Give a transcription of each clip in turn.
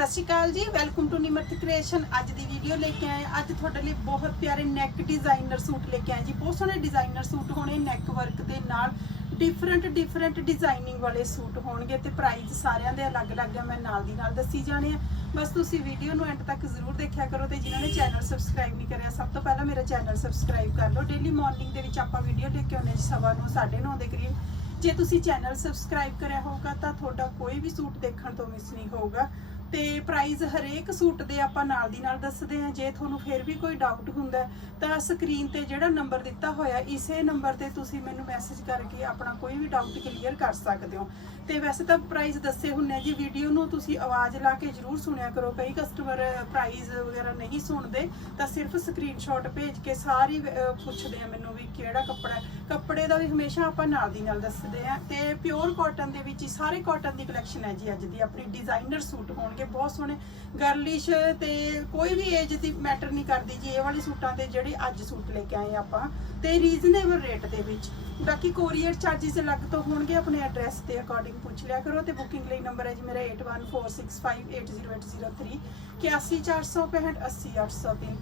ਸਤਿ ਸ਼੍ਰੀ ਅਕਾਲ ਜੀ। Welcome to Nimrat creation ਅੱਜ ਦੀ ਵੀਡੀਓ ਲੈ ਕੇ ਆਏ ਅੱਜ ਤੁਹਾਡੇ ਲਈ ਬਹੁਤ ਪਿਆਰੇ ਨੈਕ ਡਿਜ਼ਾਈਨਰ ਸੂਟ ਲੈ ਕੇ ਆਏ ਜੀ। ਬਹੁਤ ਸੋਹਣੇ ਡਿਜ਼ਾਈਨਰ ਸੂਟ ਹੋਣੇ ਨੈਕ ਵਰਕ ਦੇ ਨਾਲ। ਡਿਫਰੈਂਟ ਡਿਫਰੈਂਟ ਡਿਜ਼ਾਈਨਿੰਗ ਵਾਲੇ ਸੂਟ ਹੋਣਗੇ ਤੇ ਪ੍ਰਾਈਸ ਸਾਰਿਆਂ ਦੇ ਅਲੱਗ-ਅਲੱਗ ਆ। ਮੈਂ ਨਾਲ ਦੀ ਨਾਲ ਦੱਸੀ ਜਾਣੇ ਆ। ਬਸ ਤੁਸੀਂ ਵੀਡੀਓ ਨੂੰ ਐਂਡ ਤੱਕ ਜ਼ਰੂਰ ਦੇਖਿਆ ਕਰੋ ਤੇ ਜਿਨ੍ਹਾਂ ਨੇ ਚੈਨਲ ਸਬਸਕ੍ਰਾਈਬ ਨਹੀਂ ਕਰਿਆ, ਸਭ ਤੋਂ ਪਹਿਲਾਂ ਮੇਰਾ ਚੈਨਲ ਸਬਸਕ੍ਰਾਈਬ ਕਰ ਲਓ। ਡੇਲੀ ਮਾਰਨਿੰਗ ਦੇ ਵਿੱਚ ਆਪਾਂ ਵੀਡੀਓ ਲੈ ਕੇ ਆਉਂਦੇ ਜੀ, ਸਵਾ ਨੂੰ 9:30 ਦੇ ਕਰੀਬ। ਜੇ ਤੁਸੀਂ ਚੈਨਲ ਸਬਸਕ੍ਰਾਈਬ ਕਰਿਆ ਹੋਊਗਾ ਤਾਂ ਤੁਹਾਡਾ ਕੋਈ ਵੀ ਸੂਟ ਦੇਖਣ ਤੋਂ ਮਿਸ ਨਹੀਂ ਹੋਊਗਾ। ਤੇ ਪ੍ਰਾਈਸ ਹਰੇਕ ਸੂਟ ਦੇ ਆਪਾਂ ਨਾਲ ਦੀ ਨਾਲ ਦੱਸਦੇ ਹਾਂ। ਜੇ ਤੁਹਾਨੂੰ ਫਿਰ ਵੀ ਕੋਈ ਡਾਊਟ ਹੁੰਦਾ ਤਾਂ ਸਕਰੀਨ ਤੇ ਜਿਹੜਾ ਨੰਬਰ ਦਿੱਤਾ ਹੋਇਆ, ਇਸੇ ਨੰਬਰ ਤੇ ਤੁਸੀਂ ਮੈਨੂੰ ਮੈਸੇਜ ਕਰਕੇ ਆਪਣਾ ਕੋਈ ਵੀ ਡਾਊਟ ਕਲੀਅਰ ਕਰ ਸਕਦੇ ਹੋ। ਤੇ ਵੈਸੇ ਤਾਂ ਪ੍ਰਾਈਸ ਦੱਸੇ ਹੁੰਨੇ ਆ ਜੀ ਵੀਡੀਓ ਨੂੰ ਤੁਸੀਂ ਆਵਾਜ਼ ਲਾ ਕੇ ਜਰੂਰ ਸੁਣਿਆ ਕਰੋ। ਕਈ ਕਸਟਮਰ ਪ੍ਰਾਈਸ ਵਗੈਰਾ ਨਹੀਂ ਸੁਣਦੇ, ਤਾਂ ਸਿਰਫ ਸਕਰੀਨਸ਼ਾਟ ਭੇਜ ਕੇ ਸਾਰੀ ਪੁੱਛਦੇ ਆ ਮੈਨੂੰ ਵੀ ਕਿਹੜਾ ਕੱਪੜਾ ਕੱਪੜੇ ਦਾ ਵੀ ਹਮੇਸ਼ਾ ਆਪਾਂ ਨਾਲ ਦੀ ਨਾਲ ਦੱਸਦੇ ਆ। ਤੇ ਪਿਓਰ ਕਾਟਨ ਦੇ ਵਿੱਚ ਹੀ ਸਾਰੇ ਕਾਟਨ ਦੀ ਕਲੈਕਸ਼ਨ ਹੈ ਜੀ, ਅੱਜ ਦੀ ਆਪਣੀ ਡਿਜ਼ਾਈਨਰ ਸੂਟ ਹੋਣਗੇ। ਬਹੁਤ ਸੋਹਣੇ ਗਰਲਿਸ਼ ਤੇ ਕੋਈ ਵੀ ਏਜ ਦੀ ਮੈਟਰ ਨਹੀਂ ਕਰਦੀ ਜੀ, ਇਹ ਵਾਲੇ ਸੂਟਾਂ ਤੇ ਜਿਹੜੇ ਅੱਜ ਸੂਟ ਲੈ ਕੇ ਆਏ ਆਪਾਂ ਤੇ ਰੀਜ਼ਨੇਬਲ ਰੇਟ ਦੇ ਵਿੱਚ। ਬਾਕੀ ਕੋਰੀਅਰ ਚਾਰजेस ਅਲੱਗ ਤੋਂ ਹੋਣਗੇ, ਆਪਣੇ ਐਡਰੈਸ ਦੇ ਅਕੋਰਡਿੰਗ ਪੁੱਛ ਲਿਆ ਕਰੋ ਤੇ ਬੁਕਿੰਗ ਲਈ ਨੰਬਰ ਹੈ ਜੀ ਮੇਰਾ 8146580803 8146580803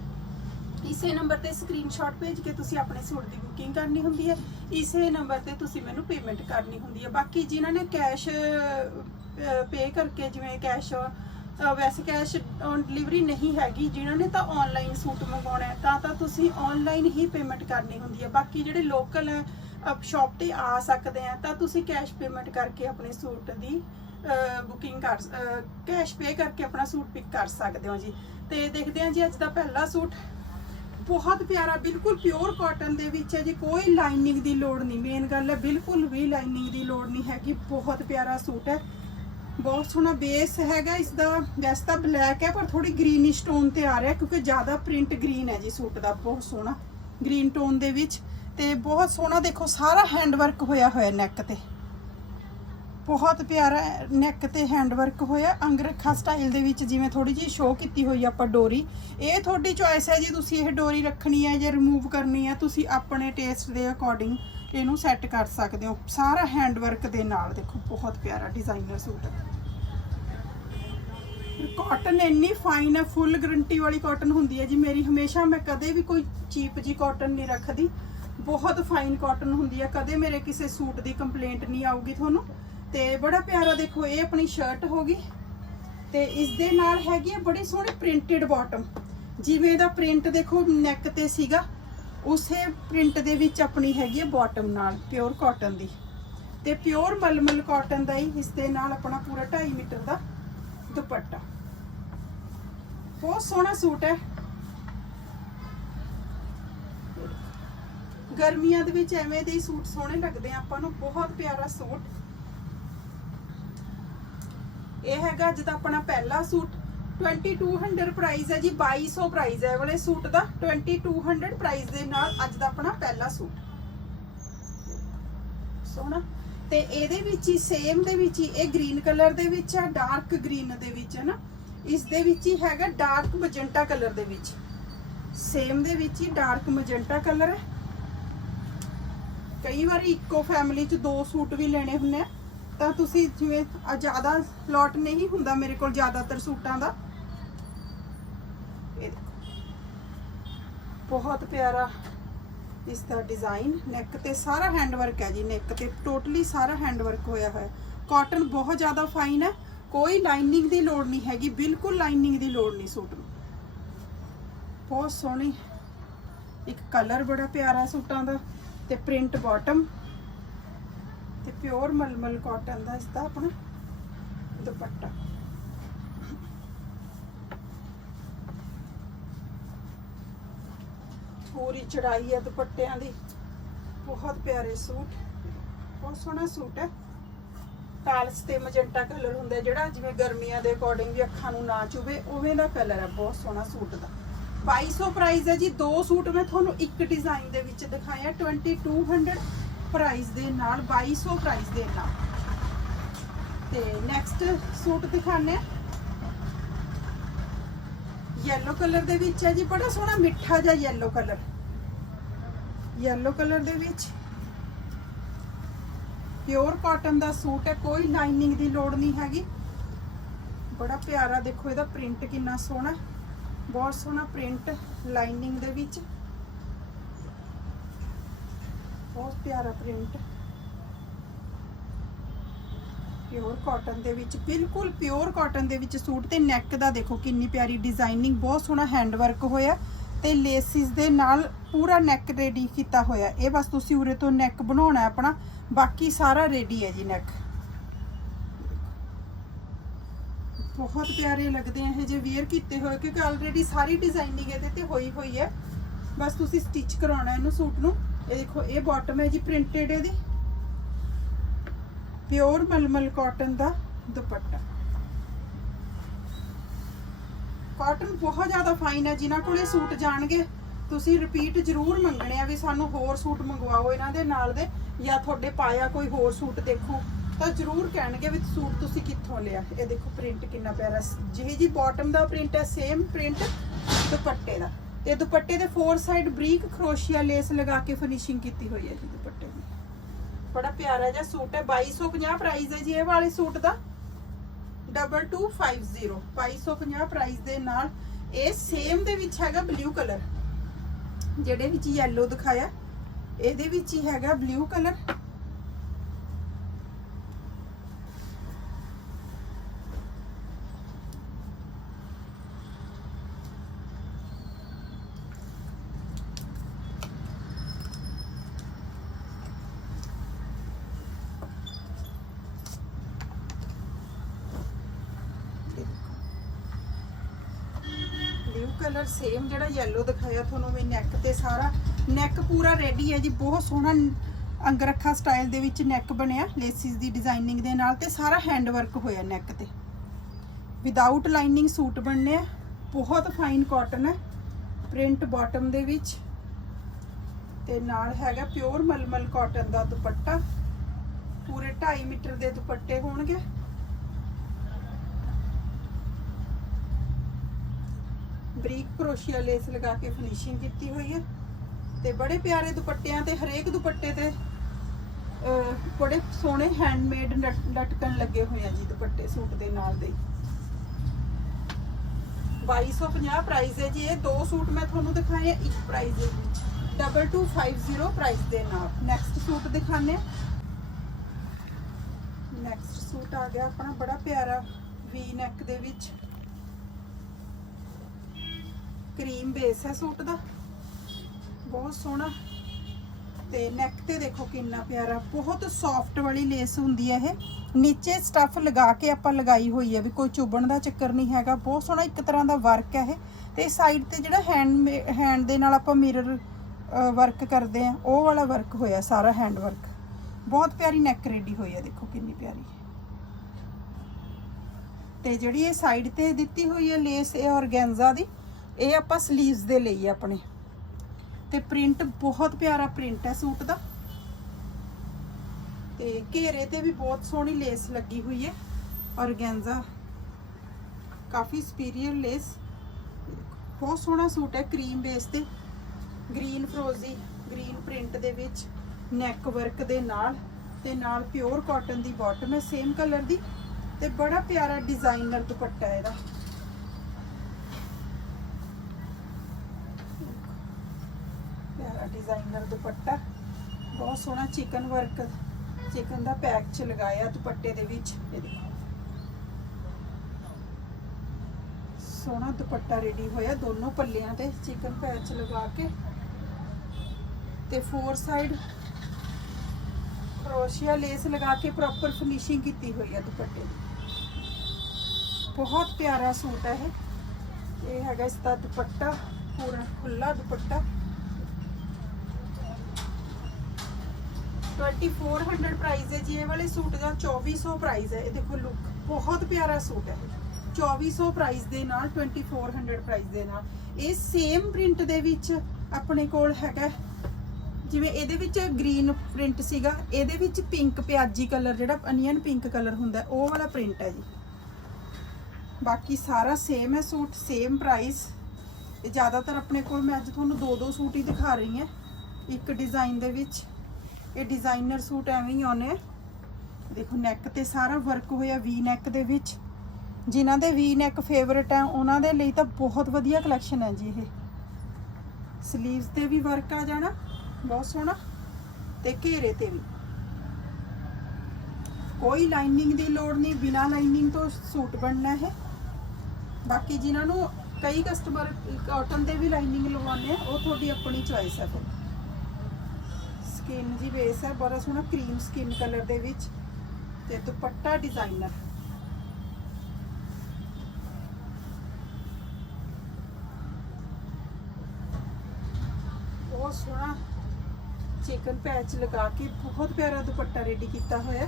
ਇਸੇ ਨੰਬਰ ਤੇ ਸਕਰੀਨਸ਼ਾਟ ਭੇਜ ਕੇ ਤੁਸੀਂ ਆਪਣੇ ਸੂਟ ਦੀ ਬੁਕਿੰਗ ਕਰਨੀ ਹੁੰਦੀ ਹੈ। ਇਸੇ ਨੰਬਰ ਤੇ ਤੁਸੀਂ ਮੈਨੂੰ ਪੇਮੈਂਟ ਕਰਨੀ ਹੁੰਦੀ ਹੈ। ਬਾਕੀ ਜਿਨ੍ਹਾਂ ਨੇ ਕੈਸ਼ ਪੇ ਕਰਕੇ ਜਿਵੇਂ ਕੈਸ਼ ਵੈਸੇ ਕੈਸ਼ ਔਨ ਡਿਲੀਵਰੀ ਨਹੀਂ ਹੈਗੀ, ਜਿਨ੍ਹਾਂ ਨੇ ਤਾਂ ਆਨਲਾਈਨ ਸੂਟ ਮੰਗਵਾਉਣਾ ਹੈ, ਤਾਂ ਤਾਂ ਤੁਸੀਂ ਆਨਲਾਈਨ ਹੀ ਪੇਮੈਂਟ ਕਰਨੀ ਹੁੰਦੀ ਹੈ। ਬਾਕੀ ਜਿਹੜੇ ਲੋਕਲ ਹੈ ਸ਼ਾਪ ਤੇ ਆ ਸਕਦੇ ਆ, ਤਾਂ ਤੁਸੀਂ ਕੈਸ਼ ਪੇਮੈਂਟ ਕਰਕੇ ਆਪਣੇ ਸੂਟ ਦੀ ਬੁਕਿੰਗ ਕਰ ਕੈਸ਼ ਪੇ ਕਰਕੇ ਆਪਣਾ ਸੂਟ ਪਿਕ ਕਰ ਸਕਦੇ ਹੋ ਜੀ। ਤੇ ਦੇਖਦੇ ਹਾਂ ਜੀ, ਅੱਜ ਦਾ ਪਹਿਲਾ ਸੂਟ। ਬਹੁਤ ਪਿਆਰਾ, ਬਿਲਕੁਲ ਪਿਓਰ ਕਾਟਨ ਦੇ ਵਿੱਚ ਹੈ ਜੀ, ਕੋਈ ਲਾਈਨਿੰਗ ਦੀ ਲੋੜ ਨਹੀਂ। ਮੇਨ ਗੱਲ ਹੈ, ਬਿਲਕੁਲ ਵੀ ਲਾਈਨਿੰਗ ਦੀ ਲੋੜ ਨਹੀਂ ਹੈਗੀ। ਬਹੁਤ ਪਿਆਰਾ ਸੂਟ ਹੈ। ਬਹੁਤ ਸੋਹਣਾ ਬੇਸ ਹੈਗਾ, ਇਸ ਦਾ ਵੈਸੇ ਤਾਂ ਬਲੈਕ ਹੈ, ਪਰ ਥੋੜੀ ਗ੍ਰੀਨਿਸ਼ ਟੋਨ ਤੇ ਆ ਰਿਹਾ, ਕਿਉਂਕਿ ਜ਼ਿਆਦਾ ਪ੍ਰਿੰਟ ਗ੍ਰੀਨ ਹੈ ਜੀ ਸੂਟ ਦਾ, ਬਹੁਤ ਸੋਹਣਾ ਗ੍ਰੀਨ ਟੋਨ ਦੇ ਵਿੱਚ, ਤੇ ਬਹੁਤ ਸੋਹਣਾ ਦੇਖੋ, ਸਾਰਾ ਹੈਂਡ ਵਰਕ ਹੋਇਆ ਹੋਇਆ ਨੈਕ ਤੇ। ਬਹੁਤ ਪਿਆਰਾ ਨੈਕ ਤੇ ਹੈਂਡ ਵਰਕ ਹੋਇਆ, ਅੰਗਰਖਾ ਸਟਾਈਲ ਦੇ ਵਿੱਚ, ਜਿਵੇਂ ਥੋੜੀ ਜਿਹੀ ਸ਼ੋਅ ਕੀਤੀ ਹੋਈ ਆਪਾਂ ਡੋਰੀ, ਇਹ ਤੁਹਾਡੀ ਚੋਇਸ ਹੈ ਜੀ, ਤੁਸੀਂ ਇਹ ਡੋਰੀ ਰੱਖਣੀ ਹੈ ਜਾਂ ਰਿਮੂਵ ਕਰਨੀ ਹੈ, ਤੁਸੀਂ ਆਪਣੇ ਟੇਸਟ ਦੇ ਅਕੋਰਡਿੰਗ ਇਹਨੂੰ ਸੈੱਟ ਕਰ ਸਕਦੇ ਹੋ। ਸਾਰਾ ਹੈਂਡ ਵਰਕ ਦੇ ਨਾਲ ਦੇਖੋ, ਬਹੁਤ ਪਿਆਰਾ ਡਿਜ਼ਾਈਨਰ ਸੂਟ ਹੈ। ਕਾਟਨ ਇੰਨੀ ਫਾਈਨ ਹੈ ਫੁੱਲ ਗਰੰਟੀ ਵਾਲੀ ਕਾਟਨ ਹੁੰਦੀ ਹੈ ਜੀ ਮੇਰੀ। ਹਮੇਸ਼ਾ ਮੈਂ ਕਦੇ ਵੀ ਕੋਈ ਚੀਪ ਜੀ ਕਾਟਨ ਨਹੀਂ ਰੱਖਦੀ। ਬਹੁਤ ਫਾਈਨ ਕਾਟਨ ਹੁੰਦੀ ਹੈ। ਕਦੇ ਮੇਰੇ ਕਿਸੇ ਸੂਟ ਦੀ ਕੰਪਲੇਂਟ ਨਹੀਂ ਆਊਗੀ ਤੁਹਾਨੂੰ। ਤੇ ਬੜਾ ਪਿਆਰਾ ਦੇਖੋ, ਇਹ ਆਪਣੀ ਸ਼ਰਟ ਹੋਗੀ ਤੇ ਇਸ ਦੇ ਨਾਲ ਹੈਗੀ ਹੈ ਬੜੀ ਸੋਹਣੀ ਪ੍ਰਿੰਟਡ ਬਾਟਮ ਜਿਵੇਂ ਦਾ ਪ੍ਰਿੰਟ ਦੇਖੋ ਨੈਕ ਤੇ ਸੀਗਾ। ਉਸੇ ਪ੍ਰਿੰਟ ਦੇ ਵਿੱਚ ਆਪਣੀ ਹੈਗੀ ਹੈ ਬਾਟਮ ਨਾਲ ਪਿਓਰ ਕਾਟਨ ਦੀ। ਤੇ ਪਿਓਰ ਮਲਮਲ ਕਾਟਨ ਦਾ ਹੀ, ਇਸ ਦੇ ਨਾਲ ਆਪਣਾ ਪੂਰਾ 2.5 ਮੀਟਰ ਦਾ ਦੁਪੱਟਾ। ਬਹੁਤ ਸੋਹਣਾ ਸੂਟ ਹੈ। ਗਰਮੀਆਂ ਦੇ ਵਿੱਚ ਐਵੇਂ ਦੇ ਹੀ ਸੂਟ ਸੋਹਣੇ ਲੱਗਦੇ ਆ, ਆਪਾਂ ਨੂੰ ਬਹੁਤ ਪਿਆਰਾ ਸੂਟ। ਇਹ ਹੈਗਾ ਅੱਜ ਦਾ ਆਪਣਾ ਪਹਿਲਾ ਸੂਟ। 2200 ਪ੍ਰਾਈਸ ਹੈ ਜੀ 2200 ਪ੍ਰਾਈਸ ਹੈ ਵਾਲੇ ਸੂਟ ਦਾ। 2200 ਪ੍ਰਾਈਸ ਦੇ ਨਾਲ ਅੱਜ ਦਾ ਆਪਣਾ ਪਹਿਲਾ ਸੂਟ। ਸੋਹਣਾ। ਤੇ ਇਹਦੇ ਵਿੱਚ ਹੀ ਸੇਮ ਦੇ ਵਿੱਚ ਹੀ, ਇਹ ਗ੍ਰੀਨ ਕਲਰ ਦੇ ਵਿੱਚ ਹੈ ਡਾਰਕ ਗ੍ਰੀਨ ਦੇ ਵਿੱਚ ਹੈ ਨਾ। ਇਸ ਦੇ ਵਿੱਚ ਹੀ ਹੈਗਾ ਡਾਰਕ ਮਜੈਂਟਾ ਕਲਰ ਦੇ ਵਿੱਚ। ਸੇਮ ਦੇ ਵਿੱਚ ਹੀ ਡਾਰਕ ਮਜੈਂਟਾ ਕਲਰ ਹੈ। ਕਈ ਵਾਰੀ ਇੱਕੋ ਫੈਮਿਲੀ 'ਚ ਦੋ ਸੂਟ ਵੀ ਲੈਣੇ ਹੁੰਦੇ ਆ। ਤਾਂ ਤੁਸੀਂ ਜਿਵੇਂ ਜ਼ਿਆਦਾ ਲੋਟ ਨਹੀਂ ਹੁੰਦਾ ਮੇਰੇ ਕੋਲ ਜ਼ਿਆਦਾਤਰ ਸੂਟਾਂ ਦਾ। ਇਹ ਬਹੁਤ ਪਿਆਰਾ ਇਸ ਦਾ ਡਿਜ਼ਾਈਨ ਨੈਕ ਤੇ ਸਾਰਾ ਹੈਂਡ ਵਰਕ ਹੈ ਜੀ ਨੈਕ ਤੇ ਟੋਟਲੀ ਸਾਰਾ ਹੈਂਡ ਵਰਕ ਹੋਇਆ ਹੋਇਆ। ਕਾਟਨ ਬਹੁਤ ਜ਼ਿਆਦਾ ਫਾਈਨ ਹੈ, ਕੋਈ ਲਾਈਨਿੰਗ ਦੀ ਲੋੜ ਨਹੀਂ ਹੈਗੀ, ਬਿਲਕੁਲ ਲਾਈਨਿੰਗ ਦੀ ਲੋੜ ਨਹੀਂ ਸੂਟ ਨੂੰ। ਬਹੁਤ ਸੋਹਣੀ, ਇੱਕ ਕਲਰ ਬੜਾ ਪਿਆਰਾ ਸੂਟਾਂ ਦਾ, ਤੇ ਪ੍ਰਿੰਟ ਬਾਟਮ ਤੇ ਪਿਓਰ ਮਲਮਲ ਕਾਟਨ ਦਾ ਇਸ ਦਾ ਆਪਣਾ ਦੁਪੱਟਾ। ਪੂਰੀ ਚੜਾਈ ਹੈ ਦੁਪੱਟਿਆਂ ਦੀ। ਬਹੁਤ ਪਿਆਰੇ ਸੂਟ। ਬਹੁਤ ਸੋਹਣਾ ਸੂਟ ਹੈ। ਕਾਲਸ ਤੇ ਮਜੰਟਾ ਕਲਰ ਹੁੰਦਾ ਜਿਹੜਾ ਜਿਵੇਂ ਗਰਮੀਆਂ ਦੇ ਅਕੋਰਡਿੰਗ ਵੀ ਅੱਖਾਂ ਨੂੰ ਨਾ ਚੁਵੇ ਉਵੇਂ ਦਾ ਕਲਰ ਹੈ। ਬਹੁਤ ਸੋਹਣਾ ਸੂਟ ਦਾ। 2200 ਪ੍ਰਾਈਸ ਹੈ ਜੀ। ਦੋ ਸੂਟ ਮੈਂ ਤੁਹਾਨੂੰ ਇੱਕ ਡਿਜ਼ਾਈਨ ਦੇ ਵਿੱਚ ਦਿਖਾਇਆ। 2200 ਪ੍ਰਾਈਸ ਦੇ ਨਾਲ 2200 ਪ੍ਰਾਈਸ ਦੇ ਨਾਲ। ਤੇ ਨੈਕਸਟ ਸੂਟ ਦਿਖਾਣੇ ਆ ਯੈਲੋ ਕਲਰ ਦੇ ਵਿੱਚ ਹੈ ਜੀ। ਬੜਾ ਸੋਹਣਾ ਮਿੱਠਾ ਜਿਹਾ ਯੈਲੋ ਕਲਰ ਯੈਲੋ ਕਲਰ ਦੇ ਵਿੱਚ। ਪਿਓਰ ਕਾਟਨ ਦਾ ਸੂਟ ਹੈ, ਕੋਈ ਲਾਈਨਿੰਗ ਦੀ ਲੋੜ ਨਹੀਂ ਹੈਗੀ। ਬੜਾ ਪਿਆਰਾ ਦੇਖੋ ਇਹਦਾ ਪ੍ਰਿੰਟ ਕਿੰਨਾ ਸੋਹਣਾ ਬਹੁਤ ਸੋਹਣਾ ਪ੍ਰਿੰਟ ਲਾਈਨਿੰਗ ਦੇ ਵਿੱਚ। ਬਹੁਤ ਪਿਆਰਾ ਪ੍ਰਿੰਟ ਪਿਓਰ ਕਾਟਨ ਦੇ ਵਿੱਚ, ਬਿਲਕੁਲ ਪਿਓਰ ਕਾਟਨ ਦੇ ਵਿੱਚ ਸੂਟ ਤੇ ਨੈਕ ਦਾ ਦੇਖੋ ਕਿੰਨੀ ਪਿਆਰੀ ਡਿਜ਼ਾਈਨਿੰਗ ਬਹੁਤ ਸੋਹਣਾ ਹੈਂਡ ਵਰਕ ਹੋਇਆ ਤੇ ਲੇਸਿਸ ਦੇ ਨਾਲ ਪੂਰਾ ਨੈਕ ਰੈਡੀ ਕੀਤਾ ਹੋਇਆ ਇਹ ਬਸ ਤੁਸੀਂ ਉਰੇ ਤੋਂ ਨੈਕ ਬਣਾਉਣਾ ਆਪਣਾ। ਬਾਕੀ ਸਾਰਾ ਰੈਡੀ ਹੈ ਜੀ ਨੈਕ ਬਹੁਤ ਪਿਆਰੇ ਲੱਗਦੇ ਆ ਇਹ ਜੇ ਵੇਅਰ ਕੀਤੇ ਹੋਏ, ਕਿਉਂਕਿ ਆਲਰੇਡੀ ਸਾਰੀ ਡਿਜ਼ਾਈਨਿੰਗ ਇਹਦੇ ਤੇ ਹੋਈ ਹੋਈ ਹੈ। ਬਸ ਤੁਸੀਂ ਸਟਿਚ ਕਰਾਉਣਾ ਇਹਨੂੰ ਸੂਟ ਨੂੰ। ਇਹ ਦੇਖੋ, ਇਹ ਬਾਟਮ ਹੈ ਜੀ ਪ੍ਰਿੰਟਡ ਇਹਦੀ। ਪਿਓਰ ਮਲਮਲ ਕਾਟਨ ਦਾ ਦੁਪੱਟਾ। ਕਾਟਨ ਬਹੁਤ ਜ਼ਿਆਦਾ ਫਾਈਨ ਹੈ, ਜਿਨ੍ਹਾਂ ਕੋਲੇ ਸੂਟ ਜਾਣਗੇ। ਤੁਸੀਂ ਰਿਪੀਟ ਜ਼ਰੂਰ ਮੰਗਣੇ ਆ ਵੀ ਸਾਨੂੰ ਹੋਰ ਸੂਟ ਮੰਗਵਾਓ ਇਹਨਾਂ ਦੇ ਨਾਲ ਦੇ, ਜਾਂ ਤੁਹਾਡੇ ਪਾਇਆ ਕੋਈ ਹੋਰ ਸੂਟ ਦੇਖੋ। ਤਾਂ ਜ਼ਰੂਰ ਕਹਿਣਗੇ ਵੀ ਸੂਟ ਤੁਸੀਂ ਕਿੱਥੋਂ ਲਿਆ। ਇਹ ਦੇਖੋ ਪ੍ਰਿੰਟ ਕਿੰਨਾ ਪਿਆਰਾ ਜਿਹੀ ਜੀ ਬਾਟਮ ਦਾ ਪ੍ਰਿੰਟ ਹੈ ਸੇਮ ਪ੍ਰਿੰਟ ਦੁਪੱਟੇ ਦਾ। ਤੇ ਦੁਪੱਟੇ ਦੇ ਫੋਰ ਸਾਈਡ ਬਰੀਕ ਖਰੋਸ਼ੀਆ ਲੇਸ ਲਗਾ ਕੇ ਫਿਨਿਸ਼ਿੰਗ ਕੀਤੀ ਹੋਈ ਹੈ ਜੀ ਦੁਪੱਟੇ ਦੀ। ਬੜਾ ਪਿਆਰਾ ਜਿਹਾ ਸੂਟ ਹੈ 2250 ਪ੍ਰਾਈਸ ਹੈ ਜੀ ਇਹ ਵਾਲੇ ਸੂਟ ਦਾ। 2250 2250 ਪ੍ਰਾਈਸ ਦੇ ਨਾਲ। ਇਹ ਸੇਮ ਦੇ ਵਿੱਚ ਹੈਗਾ ਬਲੂ ਕਲਰ ਜਿਹੜੇ ਵਿੱਚ ਯੈਲੋ ਦਿਖਾਇਆ ਇਹਦੇ ਵਿੱਚ ਹੀ ਹੈਗਾ blue colour blue colour same ਜਿਹੜਾ ਯੈਲੋ ਦਿਖਾਇਆ ਤੁਹਾਨੂੰ ਵੀ ਨੈਕ ਤੇ ਸਾਰਾ। ਨੈਕ ਪੂਰਾ ਰੈਡੀ ਹੈ ਜੀ, ਬਹੁਤ ਸੋਹਣਾ ਅੰਗਰਖਾ ਸਟਾਈਲ ਦੇ ਵਿੱਚ ਨੈਕ ਬਣਿਆ ਲੇਸਿਸ ਦੀ ਡਿਜ਼ਾਈਨਿੰਗ ਦੇ ਨਾਲ ਤੇ ਸਾਰਾ ਹੈਂਡ ਵਰਕ ਹੋਇਆ ਨੈਕ ਤੇ। ਵਿਦਆਊਟ ਲਾਈਨਿੰਗ ਸੂਟ ਬਣਨੇ ਆ, ਬਹੁਤ ਫਾਈਨ ਕਾਟਨ ਹੈ ਪ੍ਰਿੰਟ ਬਾਟਮ ਦੇ ਵਿੱਚ। ਤੇ ਨਾਲ ਹੈਗਾ ਪਿਓਰ ਮਲਮਲ ਕਾਟਨ ਦਾ ਦੁਪੱਟਾ, ਪੂਰੇ 2.5 ਮੀਟਰ ਦੇ ਦੁਪੱਟੇ ਹੋਣਗੇ। ਬਰੀਕ ਕਰੋਸ਼ੀਆ ਲੇਸ ਲਗਾ ਕੇ ਫਿਨਿਸ਼ਿੰਗ ਕੀਤੀ ਹੋਈ ਹੈ ਤੇ ਬੜੇ ਪਿਆਰੇ ਦੁਪੱਟਿਆਂ ਤੇ, ਹਰੇਕ ਦੁਪੱਟੇ ਤੇ ਬੜੇ ਸੋਹਣੇ ਹੈਂਡਮੇਡ ਲਟਕਣ ਲੱਗੇ ਹੋਏ ਆ ਜੀ ਦੁਪੱਟੇ ਸੂਟ ਦੇ ਨਾਲ ਦੇ। 2250 ਪ੍ਰਾਈਸ ਹੈ ਜੀ, ਇਹ ਦੋ ਸੂਟ ਮੈਂ ਤੁਹਾਨੂੰ ਦਿਖਾਏ ਆ, ਇੱਕ ਪ੍ਰਾਈਸ ਦੇ ਵਿੱਚ। 2250 ਪ੍ਰਾਈਸ ਦੇ ਨਾਲ। ਨੈਕਸਟ ਸੂਟ ਦਿਖਾਣੇ ਨੈਕਸਟ ਸੂਟ ਆ ਗਿਆ ਆਪਣਾ, ਬੜਾ ਪਿਆਰਾ ਵੀ ਨੈਕ ਦੇ ਵਿੱਚ। ਕਰੀਮ ਬੇਸ ਹੈ ਸੂਟ ਦਾ। ਬਹੁਤ ਸੋਹਣਾ। ਤੇ ਨੈਕ ਤੇ ਦੇਖੋ ਕਿੰਨਾ ਪਿਆਰਾ। ਬਹੁਤ ਸੌਫਟ ਵਾਲੀ ਲੇਸ ਹੁੰਦੀ ਹੈ ਇਹ। ਨੀਚੇ ਸਟੱਫ ਲਗਾ ਕੇ ਆਪਾਂ ਲਗਾਈ ਹੋਈ ਹੈ ਵੀ ਕੋਈ ਚੁਬਣ ਦਾ ਚੱਕਰ ਨਹੀਂ ਹੈਗਾ। ਬਹੁਤ ਸੋਹਣਾ ਇੱਕ ਤਰ੍ਹਾਂ ਦਾ ਵਰਕ ਹੈ ਇਹ। ਤੇ ਸਾਈਡ ਤੇ ਜਿਹੜਾ ਹੈਂਡ ਹੈਂਡ ਦੇ ਨਾਲ ਆਪਾਂ ਮਿਰਰ ਵਰਕ ਕਰਦੇ ਆ ਉਹ ਵਾਲਾ ਵਰਕ ਹੋਇਆ ਸਾਰਾ ਹੈਂਡ ਵਰਕ ਬਹੁਤ ਪਿਆਰੀ ਨੈਕ ਰੈਡੀ ਹੋਈ ਹੈ, ਦੇਖੋ ਕਿੰਨੀ ਪਿਆਰੀ। ਤੇ ਜਿਹੜੀ ਇਹ ਸਾਈਡ ਤੇ ਦਿੱਤੀ ਹੋਈ ਹੈ ਲੇਸ ਇਹ ਔਰਗੈਂਜ਼ਾ ਦੀ ਇਹ ਆਪਾਂ ਸਲੀਵਸ ਦੇ ਲਈ ਆਪਣੇ। ਤੇ ਪ੍ਰਿੰਟ ਬਹੁਤ ਪਿਆਰਾ ਪ੍ਰਿੰਟ ਹੈ ਸੂਟ ਦਾ। ਤੇ ਘੇਰੇ ਤੇ ਵੀ ਬਹੁਤ ਸੋਹਣੀ ਲੇਸ ਲੱਗੀ ਹੋਈ ਹੈ। ਔਰਗੈਂਜ਼ਾ, ਕਾਫੀ ਸੁਪੀਰੀਅਰ ਲੇਸ ਬਹੁਤ ਸੋਹਣਾ ਸੂਟ ਹੈ ਕਰੀਮ ਬੇਸ ਤੇ। ਗ੍ਰੀਨ ਫਰੋਜ਼ੀ ਗ੍ਰੀਨ ਪ੍ਰਿੰਟ ਦੇ ਵਿੱਚ ਨੈਕ ਵਰਕ ਦੇ ਨਾਲ ਤੇ ਨਾਲ ਪਿਓਰ ਕਾਟਨ ਦੀ ਬਾਟਮ ਹੈ ਸੇਮ ਕਲਰ ਦੀ। ਤੇ ਬੜਾ ਪਿਆਰਾ ਡਿਜ਼ਾਈਨਰ ਦੁਪੱਟਾ ਇਹਦਾ ਪਿਆਰਾ ਡਿਜ਼ਾਈਨਰ ਦੁਪੱਟਾ। ਬਹੁਤ ਸੋਹਣਾ ਚਿਕਨ ਵਰਕ ਚਿਕਨ ਦਾ ਪੈਕ ਚ ਲਗਾਇਆ ਦੁਪੱਟੇ ਦੇ ਵਿੱਚ। ਇਹ ਦੇਖੋ। ਸੋਹਣਾ ਦੁਪੱਟਾ ਰੈਡੀ ਹੋਇਆ ਦੋਨੋਂ ਪੱਲਿਆਂ ਤੇ ਚਿਕਨ ਪੈਚ ਲਗਾ ਕੇ। ਤੇ ਫੋਰ ਸਾਈਡ ਕਰੋਸ਼ੀਆ ਲੇਸ ਲਗਾ ਕੇ ਪ੍ਰੋਪਰ ਫਿਨਿਸ਼ਿੰਗ ਕੀਤੀ ਹੋਈ ਹੈ ਦੁਪੱਟੇ ਦੀ। ਬਹੁਤ ਪਿਆਰਾ ਸੂਟ ਹੈ ਇਹ। ਹੈਗਾ ਇਸ ਦਾ ਦੁਪੱਟਾ, ਪੂਰਾ ਖੁੱਲਾ ਦੁਪੱਟਾ। 2400 ਪ੍ਰਾਈਸ ਹੈ ਜੀ ਇਹ ਵਾਲੇ ਸੂਟ ਦਾ 2400 ਪ੍ਰਾਈਸ ਹੈ ਇਹ ਦੇਖੋ ਲੁੱਕ ਬਹੁਤ ਪਿਆਰਾ ਸੂਟ ਹੈ 2400 ਪ੍ਰਾਈਸ ਦੇ ਨਾਲ 2400 ਪ੍ਰਾਈਸ ਦੇ ਨਾਲ ਇਹ ਸੇਮ ਪ੍ਰਿੰਟ ਦੇ ਵਿੱਚ ਆਪਣੇ ਕੋਲ ਹੈਗਾ ਜਿਵੇਂ ਇਹਦੇ ਵਿੱਚ ਗ੍ਰੀਨ ਪ੍ਰਿੰਟ ਸੀਗਾ ਇਹਦੇ ਵਿੱਚ ਪਿੰਕ ਪਿਆਜੀ ਕਲਰ ਜਿਹੜਾ ਅਨੀਅਨ ਪਿੰਕ ਕਲਰ ਹੁੰਦਾ ਉਹ ਵਾਲਾ ਪ੍ਰਿੰਟ ਹੈ ਜੀ ਬਾਕੀ ਸਾਰਾ ਸੇਮ ਹੈ ਸੂਟ ਸੇਮ ਪ੍ਰਾਈਸ ਇਹ ਜ਼ਿਆਦਾਤਰ ਆਪਣੇ ਕੋਲ ਮੈਂ ਅੱਜ ਤੁਹਾਨੂੰ ਦੋ ਦੋ ਸੂਟ ਹੀ ਦਿਖਾ ਰਹੀ ਹਾਂ ਇੱਕ ਡਿਜ਼ਾਈਨ ਦੇ ਵਿੱਚ ਇਹ ਡਿਜ਼ਾਈਨਰ ਸੂਟ ਐਵੇਂ ਹੀ ਆਉਨੇ ਦੇਖੋ ਨੈਕ ਤੇ ਸਾਰਾ ਵਰਕ ਹੋਇਆ ਵੀ ਨੈਕ ਦੇ ਵਿੱਚ। ਜਿਨ੍ਹਾਂ ਦੇ ਵੀ ਨੈਕ ਫੇਵਰਟ ਹੈ ਉਹਨਾਂ ਦੇ ਲਈ ਤਾਂ ਬਹੁਤ ਵਧੀਆ ਕਲੈਕਸ਼ਨ ਹੈ ਜੀ ਇਹ। ਸਲੀਵਸ ਤੇ ਵੀ ਵਰਕ ਆ ਜਾਣਾ, ਬਹੁਤ ਸੋਹਣਾ। ਤੇ ਘੇਰੇ ਤੇ ਵੀ। ਕੋਈ ਲਾਈਨਿੰਗ ਦੀ ਲੋੜ ਨਹੀਂ, ਬਿਨਾ ਲਾਈਨਿੰਗ ਤੋਂ ਸੂਟ ਬਣਨਾ ਹੈ ਬਾਕੀ ਜਿਨ੍ਹਾਂ ਨੂੰ ਕਈ ਕਸਟਮਰ ਕਾਟਨ ਦੇ ਵੀ ਲਾਈਨਿੰਗ ਲਗਵਾਉਂਦੇ ਆ, ਉਹ ਤੁਹਾਡੀ ਆਪਣੀ ਚੋਇਸ ਹੈ ਫਿਰ। ਸਕਿਨ ਜੀ ਬੇਸ ਹੈ, ਬੜਾ ਸੋਹਣਾ ਕਰੀਮ ਸਕਿਨ ਕਲਰ ਦੇ ਵਿੱਚ ਤੇ ਦੁਪੱਟਾ ਡਿਜ਼ਾਈਨਰ ਬਹੁਤ ਸੋਹਣਾ ਚਿਕਨ ਪੈਚ ਲਗਾ ਕੇ ਬਹੁਤ ਪਿਆਰਾ ਦੁਪੱਟਾ ਰੈਡੀ ਕੀਤਾ ਹੋਇਆ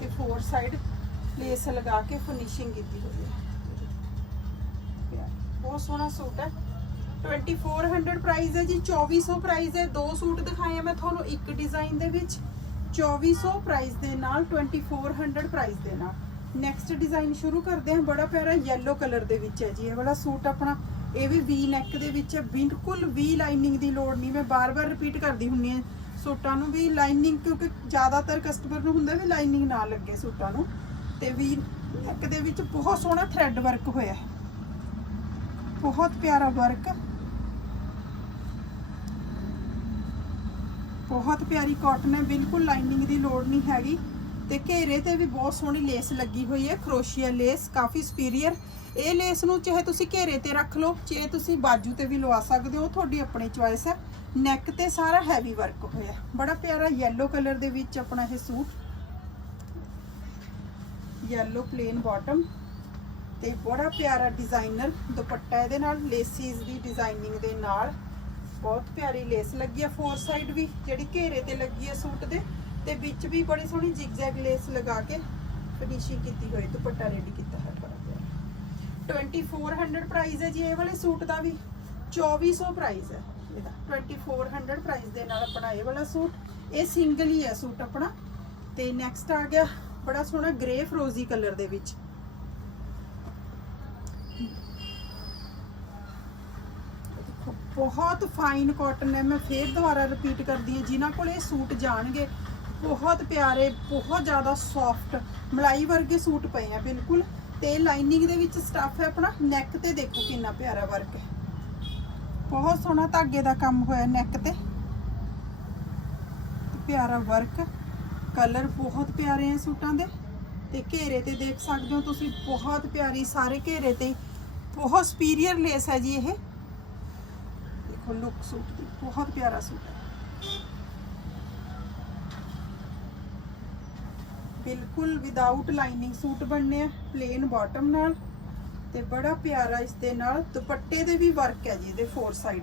ਤੇ ਫੋਰ ਸਾਈਡ ਲੇਸ ਲਗਾ ਕੇ ਫਿਨਿਸ਼ਿੰਗ ਕੀਤੀ ਹੋਈ ਹੈ। ਬਹੁਤ ਸੋਹਣਾ ਸੂਟ ਹੈ। 2400 ਪ੍ਰਾਈਸ ਹੈ ਜੀ, 2400 ਪ੍ਰਾਈਸ ਹੈ। ਦੋ ਸੂਟ ਦਿਖਾਏ ਮੈਂ ਤੁਹਾਨੂੰ, ਇੱਕ ਡਿਜ਼ਾਈਨ ਦੇ ਵਿੱਚ। 2400 ਪ੍ਰਾਈਸ ਦੇ ਨਾਲ, 2400 ਪ੍ਰਾਈਸ ਦੇ ਨਾਲ। ਨੈਕਸਟ ਡਿਜ਼ਾਈਨ ਸ਼ੁਰੂ ਕਰਦੇ ਹਾਂ। ਬੜਾ ਪਿਆਰਾ yellow ਕਲਰ ਦੇ ਵਿੱਚ ਹੈ ਜੀ। ਇਹ ਵਾਲਾ ਸੂਟ ਆਪਣਾ, ਇਹ ਵੀ ਵੀ ਨੈਕ ਦੇ ਵਿੱਚ ਹੈ। ਬਿਲਕੁਲ ਵੀ ਲਾਈਨਿੰਗ ਦੀ ਲੋੜ ਨਹੀਂ। ਮੈਂ ਬਾਰ-ਬਾਰ ਰਿਪੀਟ ਕਰਦੀ ਹੁੰਨੀ ਹਾਂ ਸੂਟਾਂ ਨੂੰ। ਵੀ ਲਾਈਨਿੰਗ ਕਿਉਂਕਿ ਜ਼ਿਆਦਾਤਰ ਕਸਟਮਰ ਨੂੰ ਹੁੰਦਾ ਵੀ ਲਾਈਨਿੰਗ ਨਾ ਲੱਗੇ ਸੂਟਾਂ ਨੂੰ। ਤੇ ਵੀ ਨੈਕ ਦੇ ਵਿੱਚ ਬਹੁਤ ਸੋਹਣਾ ਥ੍ਰੈਡ ਵਰਕ ਹੋਇਆ ਹੈ। ਬਹੁਤ ਪਿਆਰਾ ਵਰਕ ਬਹੁਤ ਪਿਆਰੀ ਕਾਟਨ ਹੈ, ਬਿਲਕੁਲ ਲਾਈਨਿੰਗ ਦੀ ਲੋੜ ਨਹੀਂ ਹੈਗੀ। ਤੇ ਘੇਰੇ ਤੇ ਵੀ ਬਹੁਤ ਸੋਹਣੀ ਲੇਸ ਲੱਗੀ ਹੋਈ ਹੈ ਕਰੋਸ਼ੀਆ ਲੇਸ ਕਾਫੀ ਸੁਪੀਰੀਅਰ ਇਹ ਲੇਸ ਨੂੰ ਚਾਹੇ ਤੁਸੀਂ ਘੇਰੇ ਤੇ ਰੱਖ ਲਓ, ਚਾਹੇ ਤੁਸੀਂ ਬਾਜੂ ਤੇ ਵੀ ਲਵਾ ਸਕਦੇ ਹੋ ਤੁਹਾਡੀ ਆਪਣੀ ਚੁਆਇਸ ਹੈ। ਨੈਕ ਤੇ ਸਾਰਾ ਹੈਵੀ ਵਰਕ ਹੋਇਆ ਬੜਾ ਪਿਆਰਾ yellow ਕਲਰ ਦੇ ਵਿੱਚ ਆਪਣਾ ਇਹ ਸੂਟ। Yellow plain ਬਾਟਮ ਤੇ ਬੜਾ ਪਿਆਰਾ ਡਿਜ਼ਾਈਨਰ ਦੁਪੱਟਾ ਇਹਦੇ ਨਾਲ ਲੇਸਿਸ ਦੀ ਡਿਜ਼ਾਈਨਿੰਗ ਦੇ ਨਾਲ। ਬਹੁਤ ਪਿਆਰੀ ਲੇਸ ਲੱਗੀ ਆ ਫੋਰ ਸਾਈਡ ਵੀ, ਜਿਹੜੀ ਘੇਰੇ ਤੇ ਲੱਗੀ ਹੈ ਸੂਟ ਦੇ, ਤੇ ਵਿੱਚ ਵੀ ਬੜੀ ਸੋਹਣੀ ਜਿਗਜ਼ੈਗ ਲੇਸ ਲਗਾ ਕੇ ਫਿਨਿਸ਼ਿੰਗ ਕੀਤੀ ਹੋਈ, ਦੁਪੱਟਾ ਰੈਡੀ ਕੀਤਾ ਹੈ ਬੜਾ ਪਿਆਰਾ 2400 ਪ੍ਰਾਈਸ ਹੈ ਜੀ, ਇਹ ਵਾਲੇ ਸੂਟ ਦਾ ਵੀ 2400 ਪ੍ਰਾਈਸ ਹੈ ਇਹਦਾ। 2400 ਪ੍ਰਾਈਸ ਦੇ ਨਾਲ ਆਪਣਾ ਇਹ ਵਾਲਾ ਸੂਟ, ਇਹ ਸਿੰਗਲ ਹੀ ਹੈ ਸੂਟ ਆਪਣਾ। ਤੇ ਨੈਕਸਟ ਆ ਗਿਆ, ਬੜਾ ਸੋਹਣਾ ਗ੍ਰੇ ਫਰੋਜ਼ੀ ਕਲਰ ਦੇ ਵਿੱਚ ਦੇਖੋ, ਬਹੁਤ ਫਾਈਨ ਕਾਟਨ ਹੈ ਮੈਂ ਫੇਰ ਦੁਬਾਰਾ ਰਿਪੀਟ ਕਰਦੀ ਹਾਂ, ਜਿਨ੍ਹਾਂ ਕੋਲ ਇਹ ਸੂਟ ਜਾਣਗੇ, ਬਹੁਤ ਪਿਆਰੇ, ਬਹੁਤ ਜ਼ਿਆਦਾ ਸੌਫਟ ਮਲਾਈ ਵਰਗੇ ਸੂਟ ਪਏ ਆ, ਬਿਲਕੁਲ। ਤੇ ਲਾਈਨਿੰਗ ਦੇ ਵਿੱਚ ਸਟੱਫ ਹੈ ਆਪਣਾ ਨੈਕ ਤੇ ਦੇਖੋ ਕਿੰਨਾ ਪਿਆਰਾ ਵਰਕ ਹੈ। ਬਹੁਤ ਸੋਹਣਾ ਧਾਗੇ ਦਾ ਕੰਮ ਹੋਇਆ ਨੈਕ ਤੇ। ਪਿਆਰਾ ਵਰਕ ਕਲਰ ਬਹੁਤ ਪਿਆਰੇ ਆ ਸੂਟਾਂ ਦੇ। ਤੇ ਘੇਰੇ ਤੇ ਦੇਖ ਸਕਦੇ ਹੋ ਤੁਸੀਂ, ਬਹੁਤ ਪਿਆਰੀ, ਸਾਰੇ ਘੇਰੇ ਤੇ। ਬਹੁਤ ਸੁਪੀਰੀਅਰ ਲੇਸ ਹੈ ਜੀ ਇਹ। ਦੇਖੋ ਲੁੱਕ ਸੂਟ ਦੀ ਬਹੁਤ ਪਿਆਰਾ ਸੂਟ ਹੈ। ਬਿਲਕੁਲ ਵਿਦਆਊਟ ਲਾਈਨਿੰਗ ਸੂਟ ਬਣਨੇ ਆ ਪਲੇਨ ਬਾਟਮ ਨਾਲ ਤੇ ਬੜਾ ਪਿਆਰਾ ਇਸ ਦੇ ਨਾਲ। ਦੁਪੱਟੇ ਦੇ ਵੀ ਵਰਕ ਹੈ ਜੀ ਇਹਦੇ ਫੋਰ ਸਾਈਡ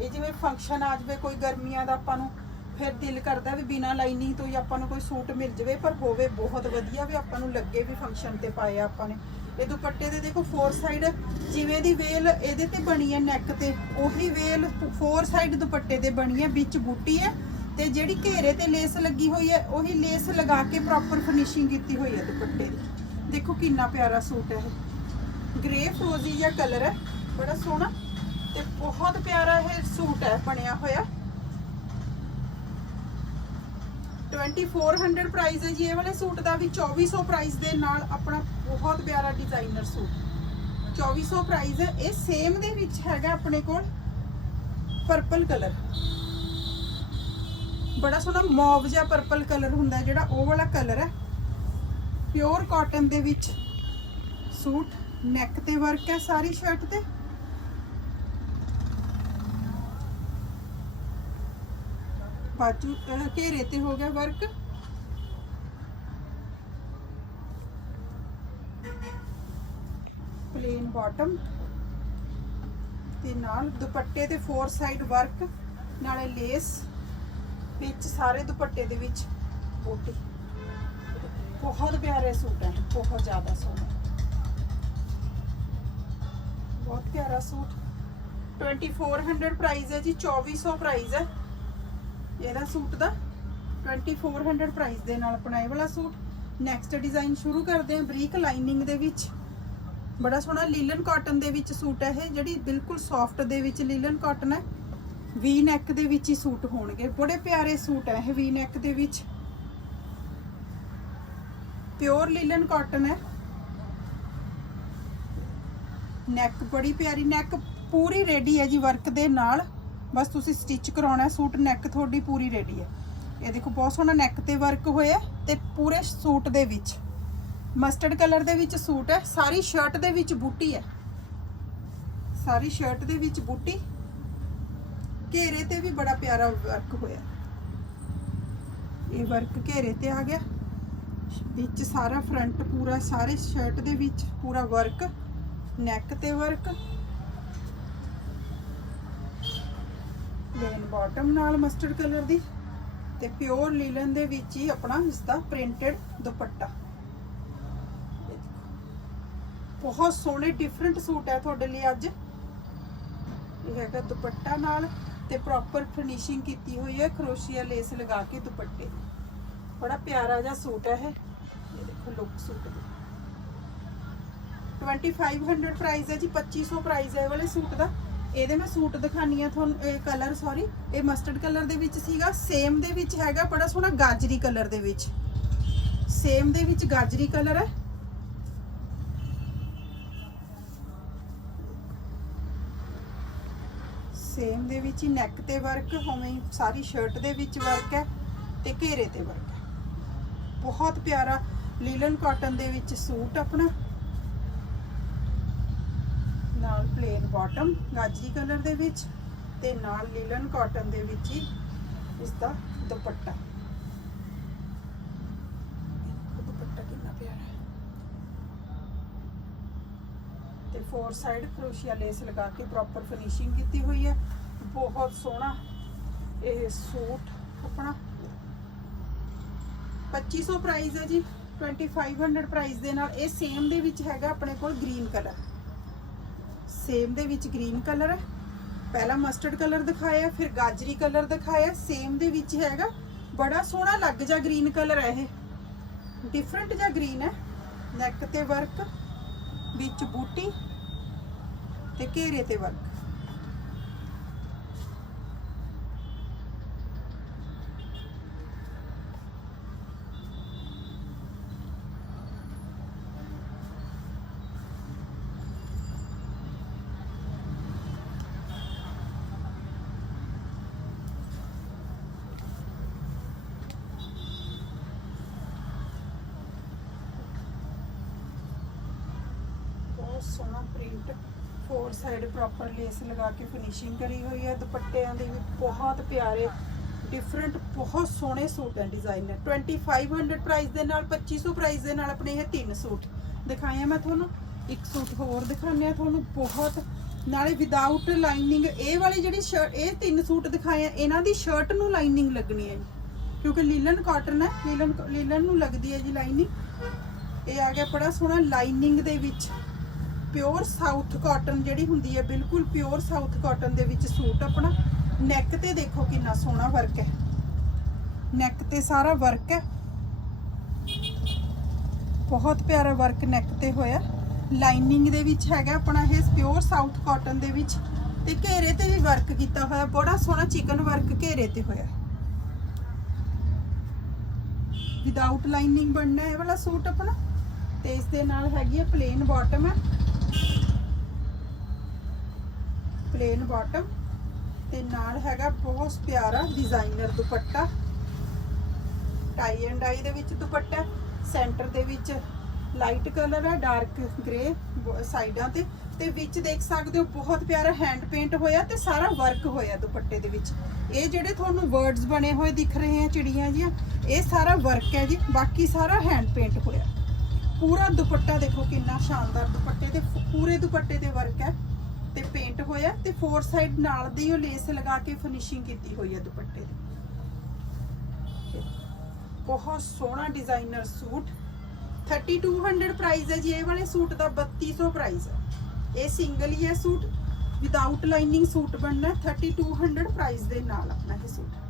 ਇਹ ਜਿਵੇਂ ਫੰਕਸ਼ਨ ਆ ਜਾਵੇ, ਕੋਈ ਗਰਮੀਆਂ ਦਾ ਆਪਾਂ ਨੂੰ ਫਿਰ ਦਿਲ ਕਰਦਾ ਵੀ ਬਿਨਾ ਲਾਈਨਿੰਗ ਤੋਂ ਹੀ ਆਪਾਂ ਨੂੰ ਕੋਈ ਸੂਟ ਮਿਲ ਜਾਵੇ, ਪਰ ਹੋਵੇ ਬਹੁਤ ਵਧੀਆ ਵੀ ਆਪਾਂ ਨੂੰ ਲੱਗੇ ਵੀ ਫੰਕਸ਼ਨ ਤੇ ਪਾਇਆ ਆਪਾਂ ਨੇ। ਇਹ ਦੁਪੱਟੇ ਦੇ ਦੇਖੋ ਫੋਰ ਸਾਈਡ ਜਿਵੇਂ ਦੀ ਵੇਲ ਇਹਦੇ ਤੇ ਬਣੀ ਹੈ ਨੈਕ ਤੇ, ਉਹੀ ਵੇਲ ਫੋਰ ਸਾਈਡ ਦੁਪੱਟੇ 'ਤੇ ਬਣੀ ਹੈ, ਵਿੱਚ ਬੂਟੀ ਹੈ ਤੇ ਜਿਹੜੀ ਘੇਰੇ ਤੇ ਲੇਸ ਲੱਗੀ ਹੋਈ ਹੈ, ਉਹੀ ਲੇਸ ਲਗਾ ਕੇ ਪ੍ਰੋਪਰ ਫਿਨਿਸ਼ਿੰਗ ਕੀਤੀ ਹੋਈ ਹੈ ਦੁਪੱਟੇ ਦੀ। ਦੇਖੋ ਕਿੰਨਾ ਪਿਆਰਾ ਸੂਟ ਹੈ ਇਹ। ਗ੍ਰੇ ਫਰੋਜ਼ੀ ਜਿਹਾ ਕਲਰ ਹੈ, ਬੜਾ ਸੋਹਣਾ ਤੇ ਬਹੁਤ ਪਿਆਰਾ ਇਹ ਸੂਟ ਹੈ, ਬਣਿਆ ਹੋਇਆ। 2400 ਪ੍ਰਾਈਸ ਹੈ ਜੀ। ਇਹ ਵਾਲੇ ਸੂਟ ਦਾ ਵੀ 2400 ਪ੍ਰਾਈਸ ਦੇ ਨਾਲ ਆਪਣਾ ਬਹੁਤ ਪਿਆਰਾ ਡਿਜ਼ਾਈਨਰ ਸੂਟ। 2400 ਪ੍ਰਾਈਸ ਹੈ। ਇਹ ਸੇਮ ਦੇ ਵਿੱਚ ਹੈਗਾ ਆਪਣੇ ਕੋਲ ਪਰਪਲ ਕਲਰ ਬੜਾ ਸੋਹਣਾ ਮੌਵ ਜਿਹਾ ਪਰਪਲ ਕਲਰ ਹੁੰਦਾ ਜਿਹੜਾ ਉਹ ਵਾਲਾ ਕਲਰ ਹੈ। ਪਿਓਰ ਕਾਟਨ ਦੇ ਵਿੱਚ ਸੂਟ। ਨੈਕ ਤੇ ਵਰਕ ਹੈ ਸਾਰੀ ਸ਼ਰਟ ਤੇ। ਬਾਜੂ ਘੇਰੇ ਤੇ ਹੋ ਗਿਆ ਵਰਕ। ਪਲੇਨ ਬਾਟਮ ਤੇ ਨਾਲ ਦੁਪੱਟੇ ਤੇ ਫੋਰ ਸਾਈਡ ਵਰਕ ਨਾਲੇ ਲੇਸ ਵਿੱਚ ਸਾਰੇ ਦੁਪੱਟੇ ਦੇ ਵਿੱਚ ਬੂਟੀ ਬਹੁਤ ਪਿਆਰੇ ਸੂਟ ਹੈ, ਬਹੁਤ ਜ਼ਿਆਦਾ ਸੋਹਣਾ। ਬਹੁਤ ਪਿਆਰਾ ਸੂਟ। 2400 ਪ੍ਰਾਈਸ ਹੈ ਜੀ 2400 ਪ੍ਰਾਈਸ ਹੈ। ਇਹਦਾ ਸੂਟ ਦਾ 2400 ਪ੍ਰਾਈਸ ਦੇ ਨਾਲ ਆਪਣਾ ਇਹ ਵਾਲਾ ਸੂਟ। ਨੈਕਸਟ ਡਿਜ਼ਾਈਨ ਸ਼ੁਰੂ ਕਰਦੇ ਹਾਂ ਬਰੀਕ ਲਾਈਨਿੰਗ ਦੇ ਵਿੱਚ। ਬੜਾ ਸੋਹਣਾ ਲੀਲਨ ਕਾਟਨ ਦੇ ਵਿੱਚ ਸੂਟ ਹੈ ਇਹ, ਜਿਹੜੀ ਬਿਲਕੁਲ ਸੌਫਟ ਦੇ ਵਿੱਚ ਲੀਲਨ ਕਾਟਨ ਹੈ। ਵੀ ਨੈਕ ਦੇ ਵਿੱਚ ਹੀ ਸੂਟ ਹੋਣਗੇ। ਬੜੇ ਪਿਆਰੇ ਸੂਟ ਹੈ ਇਹ ਵੀ ਨੈਕ ਦੇ ਵਿੱਚ। ਪਿਓਰ ਲੀਲਨ ਕਾਟਨ ਹੈ। ਨੈਕ ਬੜੀ ਪਿਆਰੀ ਨੈਕ ਪੂਰੀ ਰੈਡੀ ਹੈ ਜੀ ਵਰਕ ਦੇ ਨਾਲ। ਬਸ ਤੁਸੀਂ ਸਟਿਚ ਕਰਾਉਣਾ, ਸੂਟ ਨੈਕ ਤੁਹਾਡੀ ਪੂਰੀ ਰੈਡੀ ਹੈ। ਇਹ ਦੇਖੋ, ਬਹੁਤ ਸੋਹਣਾ ਨੈਕ ਤੇ ਵਰਕ ਹੋਇਆ ਤੇ ਪੂਰੇ ਸੂਟ ਦੇ ਵਿੱਚ ਮਸਟਰਡ ਕਲਰ ਦੇ ਵਿੱਚ ਸੂਟ ਹੈ, ਸਾਰੀ ਸ਼ਰਟ ਦੇ ਵਿੱਚ ਬੂਟੀ ਹੈ। ਸਾਰੀ ਸ਼ਰਟ ਦੇ ਵਿੱਚ ਬੂਟੀ, ਘੇਰੇ ਤੇ ਵੀ ਬੜਾ ਪਿਆਰਾ ਵਰਕ ਹੋਇਆ ਇਹ ਵਰਕ ਘੇਰੇ ਤੇ ਆ ਗਿਆ, ਵਿੱਚ ਸਾਰਾ ਫਰੰਟ ਪੂਰਾ, ਸਾਰੇ ਸ਼ਰਟ ਦੇ ਵਿੱਚ ਪੂਰਾ ਵਰਕ ਨੈਕ ਤੇ ਵਰਕ ਪਲੇਨ ਬਾਟਮ ਨਾਲ ਮਸਟਰਡ ਕਲਰ ਦੀ ਤੇ ਪਿਓਰ ਲੀਲਨ ਦੇ ਵਿੱਚ ਹੀ ਆਪਣਾ ਇਸ ਦਾ ਪ੍ਰਿੰਟਡ ਦੁਪੱਟਾ। ਬਹੁਤ ਸੋਹਣੇ ਡਿਫਰੈਂਟ ਸੂਟ ਹੈ ਤੁਹਾਡੇ ਲਈ ਅੱਜ। ਇਹ ਹੈਗਾ ਦੁਪੱਟਾ ਨਾਲ ਤੇ ਪ੍ਰੋਪਰ ਫਿਨਿਸ਼ਿੰਗ ਕੀਤੀ ਹੋਈ ਹੈ ਖਰੋਸ਼ੀਆ ਲੇਸ ਲਗਾ ਕੇ ਦੁਪੱਟੇ ਦੀ। ਬੜਾ ਪਿਆਰਾ ਜਿਹਾ ਸੂਟ ਹੈ ਇਹ। ਇਹ ਦੇਖੋ ਲੁੱਕ ਸੂਟ ਦੀ। 2500 ਪ੍ਰਾਈਸ ਹੈ ਜੀ 2500 ਪ੍ਰਾਈਸ ਹੈ ਇਹ ਵਾਲੇ ਸੂਟ ਦਾ। ਇਹਦੇ ਮੈਂ ਸੂਟ ਦਿਖਾਨੀ ਆ ਤੁਹਾਨੂੰ, ਇਹ ਕਲਰ ਸੌਰੀ ਇਹ ਮਸਟਰਡ ਕਲਰ ਦੇ ਵਿੱਚ ਸੀਗਾ ਸੇਮ ਦੇ ਵਿੱਚ ਹੈਗਾ, ਬੜਾ ਸੋਹਣਾ ਗਾਜਰੀ ਕਲਰ ਦੇ ਵਿੱਚ। ਸੇਮ ਦੇ ਵਿੱਚ ਗਾਜਰੀ ਕਲਰ ਹੈ। ਸੇਮ ਦੇ ਵਿੱਚ ਹੀ ਨੈਕ ਤੇ ਵਰਕ ਉਵੇਂ ਸਾਰੀ ਸ਼ਰਟ ਦੇ ਵਿੱਚ ਵਰਕ ਹੈ ਤੇ ਘੇਰੇ ਤੇ ਵਰਕ ਹੈ। ਬਹੁਤ ਪਿਆਰਾ ਲੀਲਨ ਕਾਟਨ ਦੇ ਵਿੱਚ ਸੂਟ ਆਪਣਾ ਨਾਲ ਪਲੇਨ ਬਾਟਮ ਗਾਜਰੀ ਕਲਰ ਦੇ ਵਿੱਚ ਤੇ ਨਾਲ ਲੀਲਨ ਕਾਟਨ ਦੇ ਵਿੱਚ ਹੀ ਇਸ ਦਾ ਦੁਪੱਟਾ ਦੁਪੱਟਾ ਕਿੰਨਾ ਪਿਆਰਾ ਹੈ। ਤੇ ਫੋਰ ਸਾਈਡ ਕਰੋਸ਼ੀਆ ਲੇਸ ਲਗਾ ਕੇ ਪ੍ਰੋਪਰ ਫਿਨਿਸ਼ਿੰਗ ਕੀਤੀ ਹੋਈ ਹੈ। ਬਹੁਤ ਸੋਹਣਾ ਇਹ ਸੂਟ ਆਪਣਾ 2500 ਪ੍ਰਾਈਸ ਹੈ ਜੀ 2500 ਪ੍ਰਾਈਸ ਦੇ ਨਾਲ ਇਹ ਸੇਮ ਦੇ ਵਿੱਚ ਹੈਗਾ ਆਪਣੇ ਕੋਲ ਗ੍ਰੀਨ ਕਲਰ ਸੇਮ ਦੇ ਵਿੱਚ ਗ੍ਰੀਨ ਕਲਰ ਹੈ। ਪਹਿਲਾ ਮਸਟਰਡ ਕਲਰ ਦਿਖਾਇਆ, ਫਿਰ ਗਾਜਰੀ ਕਲਰ ਦਿਖਾਇਆ, ਸੇਮ ਦੇ ਵਿੱਚ ਹੈਗਾ। ਬੜਾ ਸੋਹਣਾ ਲੱਗ ਜਾ ਗ੍ਰੀਨ ਕਲਰ ਹੈ ਇਹ। ਡਿਫਰੈਂਟ ਜਿਹਾ ਗ੍ਰੀਨ ਹੈ। ਨੈਕ ਤੇ ਵਰਕ ਵਿੱਚ ਬੂਟੀ ਤੇ ਘੇਰੇ ਤੇ ਵਰਕ ਬਹੁਤ ਸੋਹਣਾ print four side proper lace ਲਗਾ ਕੇ ਫਿਨਿਸ਼ਿੰਗ ਕਰੀ ਹੋਈ ਹੈ। ਦੁਪੱਟਿਆਂ ਦੇ ਵੀ ਬਹੁਤ ਪਿਆਰੇ ਡਿਫਰੈਂਟ ਬਹੁਤ ਸੋਹਣੇ ਸੂਟ ਹੈ ਡਿਜ਼ਾਈਨਰ 2500 ਪ੍ਰਾਈਸ ਦੇ ਨਾਲ 2500 ਪ੍ਰਾਈਸ ਦੇ ਨਾਲ ਆਪਣੇ ਇਹ ਤਿੰਨ ਸੂਟ ਦਿਖਾਏ ਆ ਮੈਂ ਤੁਹਾਨੂੰ। ਇੱਕ ਸੂਟ ਹੋਰ ਦਿਖਾਉਂਦੇ ਆ ਤੁਹਾਨੂੰ ਬਹੁਤ। ਨਾਲੇ ਵਿਦਆਊਟ ਲਾਈਨਿੰਗ ਇਹ ਵਾਲੀ ਜਿਹੜੀ ਸ਼ਰਟ ਇਹ ਤਿੰਨ ਸੂਟ ਦਿਖਾਏ ਆ। ਇਹਨਾਂ ਦੀ ਸ਼ਰਟ ਨੂੰ ਲਾਈਨਿੰਗ ਲੱਗਣੀ ਹੈ ਜੀ। ਕਿਉਂਕਿ ਲੀਲਨ ਕਾਟਨ ਹੈ, ਲੀਲਨ ਲੀਲਨ ਨੂੰ ਲੱਗਦੀ ਹੈ ਜੀ ਲਾਈਨਿੰਗ ਇਹ ਆ ਗਿਆ ਬੜਾ ਸੋਹਣਾ ਲਾਈਨਿੰਗ ਦੇ ਵਿੱਚ। ਪਿਓਰ ਸਾਊਥ ਕਾਟਨ ਜਿਹੜੀ ਹੁੰਦੀ ਹੈ, ਬਿਲਕੁਲ ਪਿਓਰ ਸਾਊਥ ਕਾਟਨ ਦੇ ਵਿੱਚ ਸੂਟ ਆਪਣਾ। ਨੈਕ ਤੇ ਦੇਖੋ ਕਿੰਨਾ ਸੋਹਣਾ ਵਰਕ ਹੈ। ਨੈਕ ਤੇ ਸਾਰਾ ਵਰਕ ਹੈ। ਬਹੁਤ ਪਿਆਰਾ ਵਰਕ ਨੈਕ ਤੇ ਹੋਇਆ। ਲਾਈਨਿੰਗ ਦੇ ਵਿੱਚ ਹੈਗਾ ਆਪਣਾ ਇਹ ਪਿਓਰ ਸਾਊਥ ਕਾਟਨ ਦੇ ਵਿੱਚ। ਤੇ ਘੇਰੇ ਤੇ ਵੀ ਵਰਕ ਕੀਤਾ ਹੋਇਆ, ਬੜਾ ਸੋਹਣਾ ਚਿਕਨ ਵਰਕ ਘੇਰੇ ਤੇ ਹੋਇਆ। ਵਿਦਆਊਟ ਲਾਈਨਿੰਗ ਬਣਨਾ ਹੈ ਇਹ ਵਾਲਾ ਸੂਟ ਆਪਣਾ। ਤੇ ਇਸ ਦੇ ਨਾਲ ਹੈਗੀ ਹੈ ਪਲੇਨ ਬਾਟਮ ਹੈ। ਪਲੇਨ ਬਾਟਮ ਤੇ ਨਾਲ ਹੈਗਾ ਬਹੁਤ ਪਿਆਰਾ ਡਿਜ਼ਾਈਨਰ ਦੁਪੱਟਾ। ਟਾਈ ਐਂਡ ਡਾਈ ਦੇ ਵਿੱਚ ਦੁਪੱਟਾ ਸੈਂਟਰ ਦੇ ਵਿੱਚ ਲਾਈਟ ਕਲਰ ਹੈ ਡਾਰਕ ਗ੍ਰੇ ਸਾਈਡਾਂ ਤੇ। ਤੇ ਵਿੱਚ ਦੇਖ ਸਕਦੇ ਹੋ ਬਹੁਤ ਪਿਆਰਾ ਹੈਂਡ ਪੇਂਟ ਹੋਇਆ ਤੇ ਸਾਰਾ ਵਰਕ ਹੋਇਆ ਦੁਪੱਟੇ ਦੇ ਵਿੱਚ। ਇਹ ਜਿਹੜੇ ਤੁਹਾਨੂੰ ਵਰਡਸ ਬਣੇ ਹੋਏ ਦਿਖ ਰਹੇ ਆ ਚਿੜੀਆਂ ਜੀਆਂ, ਇਹ ਸਾਰਾ ਵਰਕ ਹੈ ਜੀ, ਬਾਕੀ ਸਾਰਾ ਹੈਂਡ ਪੇਂਟ ਹੋਇਆ। ਪੂਰਾ ਦੁਪੱਟਾ ਦੇਖੋ ਕਿੰਨਾ ਸ਼ਾਨਦਾਰ ਦੁਪੱਟੇ ਤੇ, ਪੂਰੇ ਦੁਪੱਟੇ ਤੇ ਵਰਕ ਹੈ। ਤੇ ਪੇਂਟ ਹੋਇਆ ਤੇ ਫੋਰ ਸਾਈਡ ਨਾਲ ਦੀ ਉਹ ਲੇਸ ਲਗਾ ਕੇ ਫਿਨਿਸ਼ਿੰਗ ਕੀਤੀ ਹੋਈ ਹੈ ਦੁਪੱਟੇ ਦੀ। ਬਹੁਤ ਸੋਹਣਾ ਡਿਜ਼ਾਈਨਰ ਸੂਟ। 3200 ਪ੍ਰਾਈਸ ਹੈ ਜੀ, ਇਹ ਵਾਲੇ ਸੂਟ ਦਾ 3200 ਪ੍ਰਾਈਸ ਹੈ। ਇਹ ਸਿੰਗਲ ਹੀ ਹੈ ਸੂਟ। ਵਿਦਆਊਟ ਲਾਈਨਿੰਗ ਸੂਟ ਬਣਨਾ 3200 ਪ੍ਰਾਈਸ ਦੇ ਨਾਲ ਆਪਣਾ ਇਹ ਸੂਟ।